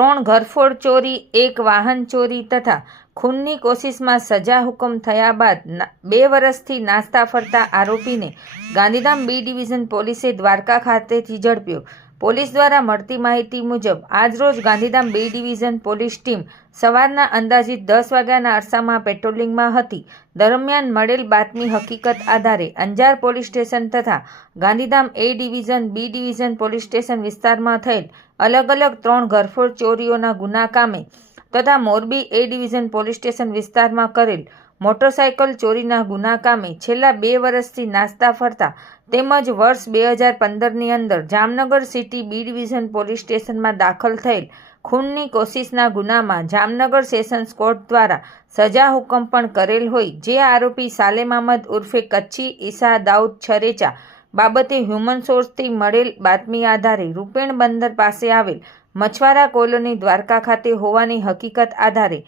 3 ઘરફોડ ચોરી, 1 વાહન ચોરી તથા ખૂનની કોશિશમાં સજા હુકમ થયા બાદ 2 વર્ષથી નાસ્તા ફરતા આરોપીને ગાંધીધામ બી ડિવિઝન પોલીસે દ્વારકા ખાતેથી ઝડપ્યો। પોલીસ દ્વારા મળતી માહિતી મુજબ આજરોજ Gandhidham B division police team સવારના અંદાજિત 10 વાગ્યાના અરસામાં પેટ્રોલિંગમાં હતી। દરમિયાન મળેલ બાતમી હકીકત આધારે અંજાર પોલીસ સ્ટેશન તથા Gandhidham A division B division police station વિસ્તારમાં થયેલ અલગ અલગ 3 ઘરફોડ ચોરીઓના ગુના કામે તથા મોરબી એ ડિવિઝન પોલીસ સ્ટેશન વિસ્તારમાં કરેલ મોટરસાયકલ ચોરીના ગુના કામે છેલ્લા 2 વર્ષથી નાસ્તા ફરતા તેમજ વર્ષ 2015ની અંદર Jamnagar city B division police સ્ટેશનમાં દાખલ થયેલ ખૂનની કોશિશના ગુનામાં જામનગર સેશન્સ કોર્ટ દ્વારા સજા હુકમ પણ કરેલ હોય, જે આરોપી સાલેમ અહમદ ઉર્ફે કચ્છી ઈસા દાઉદ છરેચા બાબતે હ્યુમન સોર્સથી મળેલ બાતમી આધારે રૂપેણ બંદર પાસે આવેલ મછવારા કોલોની દ્વારકા ખાતે હોવાની હકીકત આધારે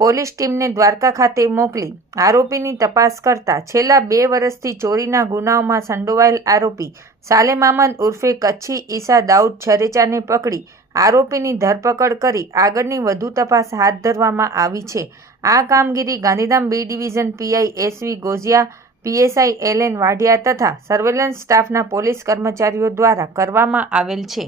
પોલીસ ટીમને દ્વારકા ખાતે મોકલી આરોપીની તપાસ કરતા છેલ્લા 2 વર્ષથી ચોરીના ગુનાઓમાં સંડોવાયેલ આરોપી સાલેમ અહમદ ઉર્ફે કચ્છી ઈસા દાઉદ છરેચાને પકડી આરોપીની ધરપકડ કરી આગળની વધુ તપાસ હાથ ધરવામાં આવી છે। આ કામગીરી Gandhidham B division PI SV Goziya, PSI LN Vadhiya તથા સર્વેલન્સ સ્ટાફના પોલીસ કર્મચારીઓ દ્વારા કરવામાં આવેલ છે।